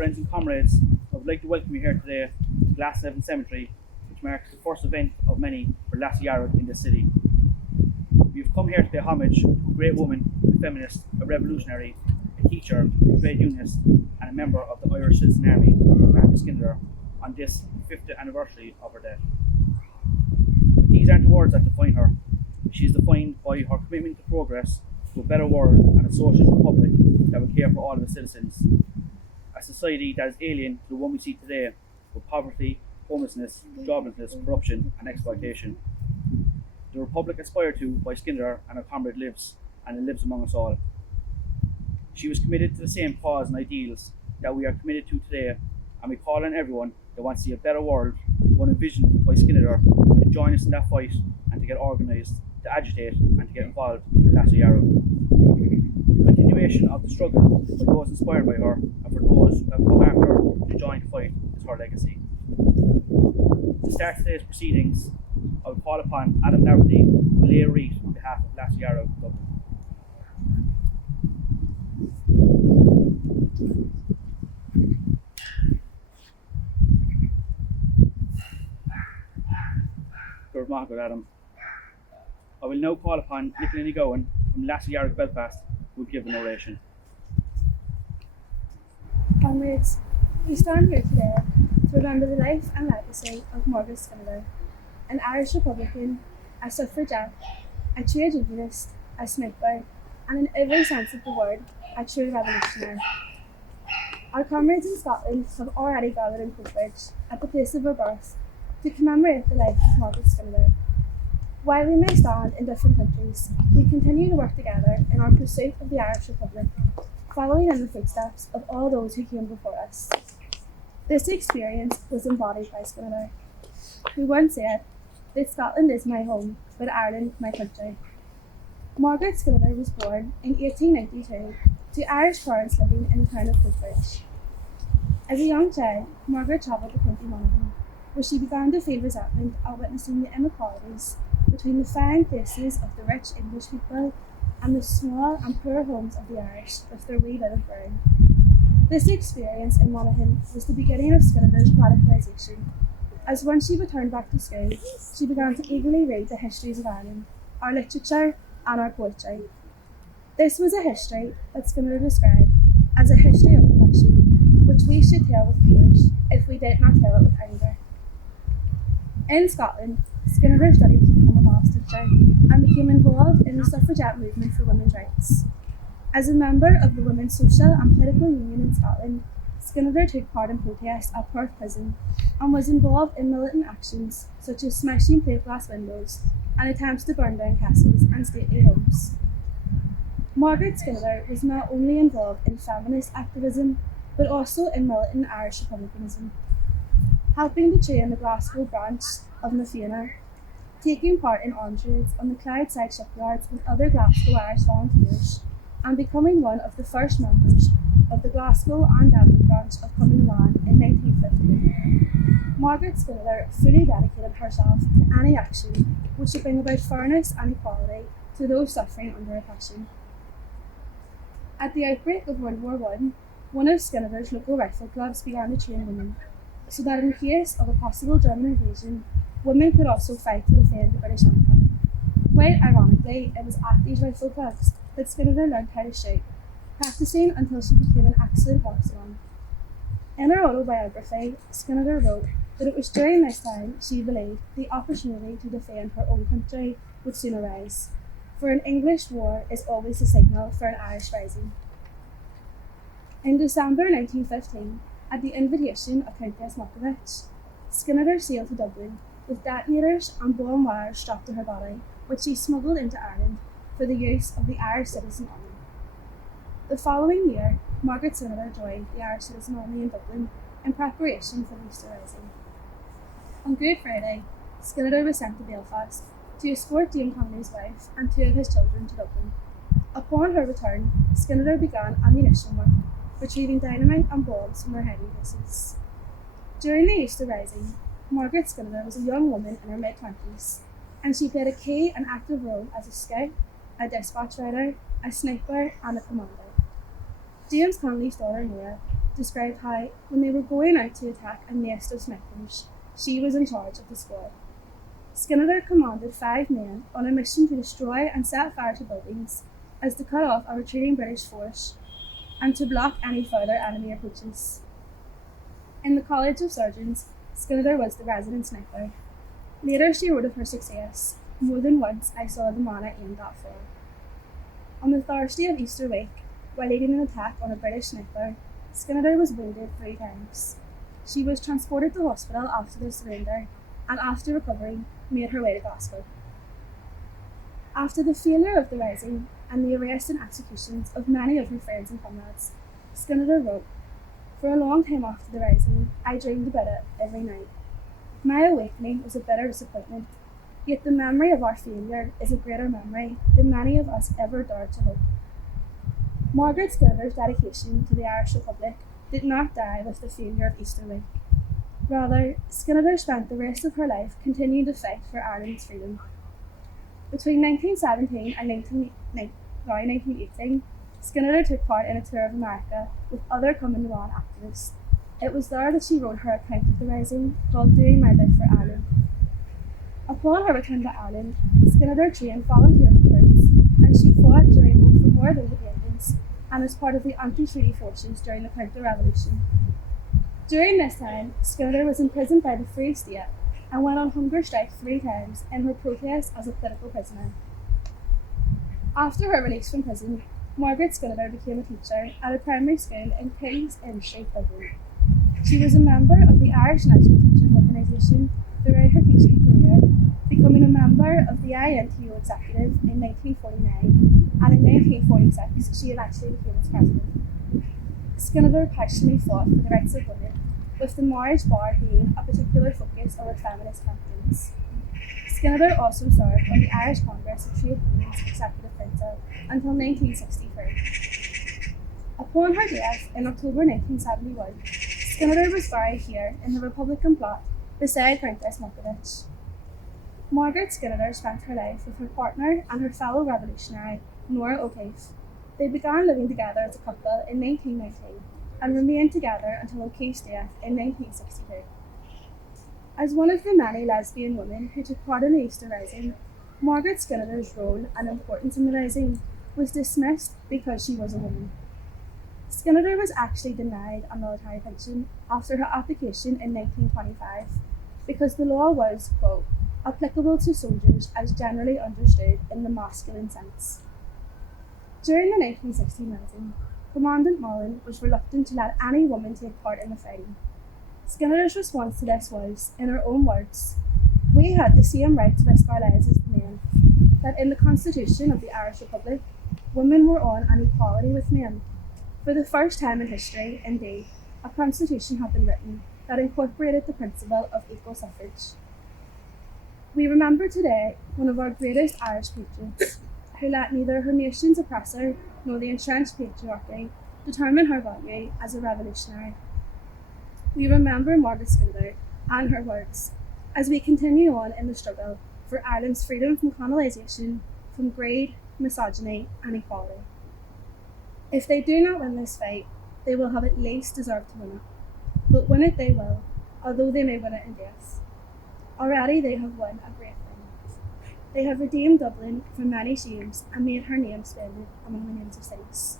friends and comrades, I would like to welcome you here today to Glasgow Anne Cemetery, which marks the first event of many for Lasair Dhearg in this city. We have come here to pay homage to a great woman, a feminist, a revolutionary, a teacher, a trade unionist, and a member of the Irish Citizen Army, Margaret Skinnider, on this 50th anniversary of her death. But these aren't the words that define her. She is defined by her commitment to progress, to a better world and a socialist republic that will care for all of its citizens. A society that is alien to the one we see today, with poverty, homelessness, joblessness, corruption and exploitation. The republic aspired to by Skinnider and her comrade lives, and it lives among us all. She was committed to the same cause and ideals that we are committed to today, and we call on everyone that wants to see a better world, one envisioned by Skinnider, to join us in that fight and to get organised, to agitate and to get involved in Lasair Dhearg. The continuation of the struggle by those inspired by her and for those who have come after her to join the fight is her legacy. To start today's proceedings, I will call upon Adam Laverty to lay a wreath on behalf of Lasair Dhearg Dublin. Good Margaret, Adam. I will now call upon Nicola Gowan from Lasair Dhearg Belfast, who will give an oration. Comrades, we stand here today to remember the life and legacy of Margaret Skinnider, an Irish Republican, a suffragette, a trade unionist, a sniper, and in every sense of the word, a true revolutionary. Our comrades in Scotland have already gathered in Coatbridge, at the place of her birth, to commemorate the life of Margaret Skinnider. While we may stand in different countries, we continue to work together in our pursuit of the Irish Republic, following in the footsteps of all those who came before us. This experience was embodied by Skinnider, who once said that Scotland is my home, but Ireland my country. Margaret Skinnider was born in 1892 to Irish parents living in the town of Coatbridge. As a young child, Margaret travelled to County Monaghan, where she began to feel resentment at witnessing the inequalities between the fine places of the rich English people and the small and poor homes of the Irish with their wee bit of brown. This experience in Monaghan was the beginning of Skinnider's radicalisation, as when she returned back to school, she began to eagerly read the histories of Ireland, our literature and our poetry. This was a history that Skinnider described as a history of oppression, which we should tell with tears if we did not tell it with anger. In Scotland, Skinnider studied to become a maths teacher and became involved in the suffragette movement for women's rights. As a member of the Women's Social and Political Union in Scotland, Skinnider took part in protests at Perth Prison and was involved in militant actions such as smashing plate glass windows and attempts to burn down castles and stately homes. Margaret Skinnider was not only involved in feminist activism, but also in militant Irish republicanism, helping to train the Glasgow branch of Na Fianna, taking part in arms raids on the Clydeside shipyards with other Glasgow Irish volunteers, and becoming one of the first members of the Glasgow Anne Devlin branch of Cumann in 1950. Margaret Skinnider fully dedicated herself to any action which would bring about fairness and equality to those suffering under oppression. At the outbreak of World War I, one of Skinnider's local rifle clubs began to train women, so that in case of a possible German invasion, women could also fight to defend the British Empire. Quite ironically, it was at these rifle clubs that Skinnider learned how to shoot, practicing until she became an excellent marksman. In her autobiography, Skinnider wrote that it was during this time she believed the opportunity to defend her own country would soon arise, for an English war is always a signal for an Irish rising. In December 1915, at the invitation of Countess Markievicz, Skinnider sailed to Dublin with detonators and bomb wires strapped to her body, which she smuggled into Ireland for the use of the Irish Citizen Army. The following year, Margaret Skinnider joined the Irish Citizen Army in Dublin in preparation for the Easter Rising. On Good Friday, Skinnider was sent to Belfast to escort James Connolly's wife and two of his children to Dublin. Upon her return, Skinnider began ammunition work, retrieving dynamite and bombs from their hiding places. During the Easter Rising, Margaret Skinnider was a young woman in her mid-20s, and she played a key and active role as a scout, a dispatch rider, a sniper, and a commander. James Connolly's daughter Mia described how, when they were going out to attack a nest of snipers, she was in charge of the squad. Skinnider commanded 5 men on a mission to destroy and set fire to buildings, as to cut off a retreating British force and to block any further enemy approaches. In the College of Surgeons, Skinnider was the resident sniper. Later she wrote of her success, "More than once I saw the man I aimed at fall." On the Thursday of Easter week, while leading an attack on a British sniper, Skinnider was wounded 3 times. She was transported to hospital after the surrender, and after recovering, made her way to Glasgow. After the failure of the Rising and the arrest and executions of many of her friends and comrades, Skinnider wrote, "For a long time after the Rising, I dreamed about it every night. My awakening was a bitter disappointment, yet the memory of our failure is a greater memory than many of us ever dared to hope." Margaret Skinnider's dedication to the Irish Republic did not die with the failure of Easter week. Rather, Skinnider spent the rest of her life continuing to fight for Ireland's freedom. Between 1917 and 1918, Skinnider took part in a tour of America with other Cumann activists. It was there that she wrote her account of the Rising, called "Doing My Bit for Ireland." Upon her return to Ireland, Skinnider trained volunteer recruits, and she fought during both the War of Independence and as part of the anti-treaty forces during the counter-revolution. During this time, Skinnider was imprisoned by the Free State and went on hunger strike 3 times in her protest as a political prisoner. After her release from prison, Margaret Skinnider became a teacher at a primary school in King's Inn Street, Dublin. She was a member of the Irish National Teaching Organisation throughout her teaching career, becoming a member of the INTO executive in 1949, and in 1946 she eventually became its president. Skinnider passionately fought for the rights of women, with the marriage bar being a particular focus of her feminist campaigns. Skinnider also served on the Irish Congress of Trade Unions Executive Council until 1963. Upon her death in October 1971, Skinnider was buried here in the Republican plot beside Countess Markievicz. Margaret Skinnider spent her life with her partner and her fellow revolutionary, Nora O'Keeffe. They began living together as a couple in 1919 and remained together until O'Keeffe's death in 1962. As one of the many lesbian women who took part in the Easter Rising, Margaret Skinnider's role and importance in the Rising was dismissed because she was a woman. Skinnider was actually denied a military pension after her application in 1925 because the law was, quote, applicable to soldiers as generally understood in the masculine sense. During the 1960 Rising, Commandant Mullen was reluctant to let any woman take part in the fighting. Skinnider's response to this was, in her own words, "We had the same right to risk our lives as the men, that in the Constitution of the Irish Republic, women were on an equality with men. For the first time in history, indeed, a constitution had been written that incorporated the principle of equal suffrage." We remember today one of our greatest Irish patriots, who let neither her nation's oppressor nor the entrenched patriarchy determine her value as a revolutionary. We remember Margaret Skinnider and her words as we continue on in the struggle for Ireland's freedom from colonisation, from greed, misogyny and equality. If they do not win this fight, they will have at least deserved to win it. But win it they will, although they may win it in death. Already they have won a great thing. They have redeemed Dublin from many shames and made her name splendid among the names of cities.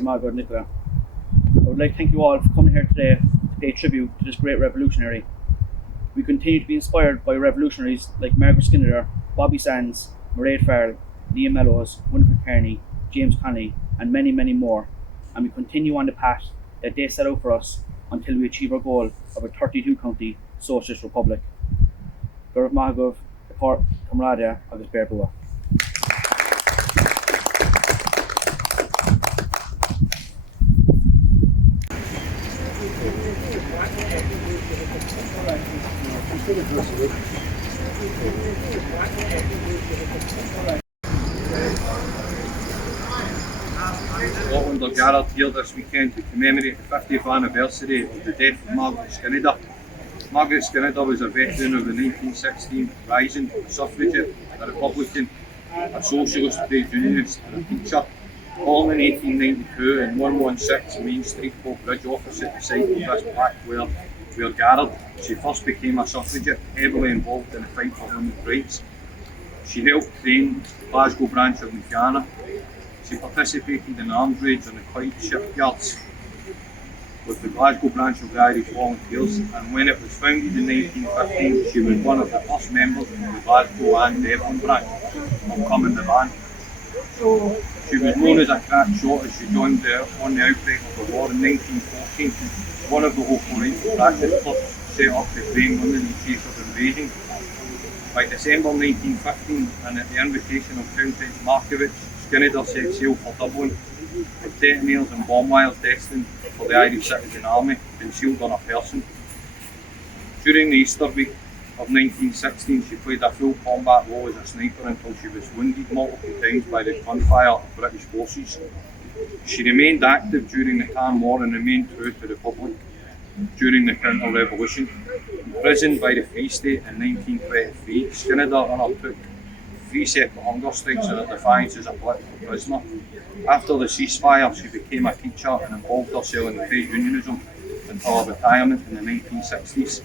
Margaret Nicola. I would like to thank you all for coming here today to pay tribute to this great revolutionary. We continue to be inspired by revolutionaries like Margaret Skinnider, Bobby Sands, Mairead Farrell, Liam Mellows, Winifred Kearney, James Connolly, and many, many more, and we continue on the path that they set out for us until we achieve our goal of a 32-county socialist republic. Gurv Mahagov, the Court, Camaradia, agus Berbua. Scotland are gathered here this weekend to commemorate the 50th anniversary of the death of Margaret Skinnider. Margaret Skinnider was a veteran of the 1916 Rising, a suffragette, a Republican, a socialist trade unionist and a teacher. Born in 1892 in 116 Main Street, Coatbridge, opposite the site of this Blackware Garrard, she first became a suffragette, heavily involved in the fight for women's rights. She helped train the Glasgow branch of Na Fianna. She participated in arms raids on the Clydeside shipyards with the Glasgow branch of the Irish Volunteers, and when it was founded in 1915, she was one of the first members of the Glasgow Anne Devlin branch of Cumann mBan. She was known as a crack shot as she joined on the outbreak of the war in 1914. One of the local rifle practice clubs set up to train women in case of invasion. By December 1915, and at the invitation of Countess Markievicz, Skinnider set sail for Dublin with detonators and bomb wires destined for the Irish Citizen Army concealed on her person. During the Easter week of 1916, she played a full combat role as a sniper until she was wounded multiple times by the gunfire of British forces. She remained active during the Cumann War and remained true to the public during the counter-revolution. Imprisoned by the Free State in 1923, Skinnider undertook 3 separate hunger strikes in her defiance as a political prisoner. After the ceasefire, she became a teacher and involved herself in trade unionism until her retirement in the 1960s.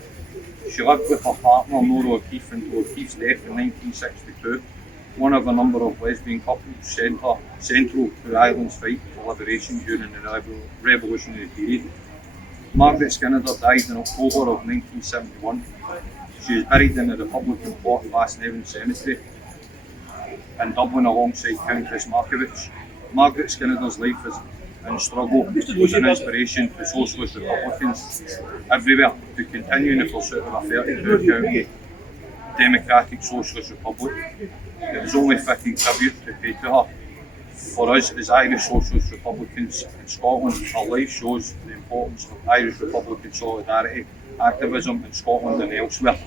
She lived with her partner Nora O'Keeffe until O'Keeffe's death in 1962, one of a number of lesbian couples central to Ireland's fight for liberation during the revolutionary period. Margaret Skinnider died in October of 1971. She is buried in the Republican plot of Lasair Cemetery in Dublin alongside Countess Markievicz. Margaret Skinnider's life and struggle was an inspiration to socialist Republicans everywhere to continue in the pursuit of a 32-county democratic socialist republic. It was only fitting tribute to pay to her. For us as Irish Socialist Republicans in Scotland, her life shows the importance of Irish Republican solidarity, activism in Scotland and elsewhere.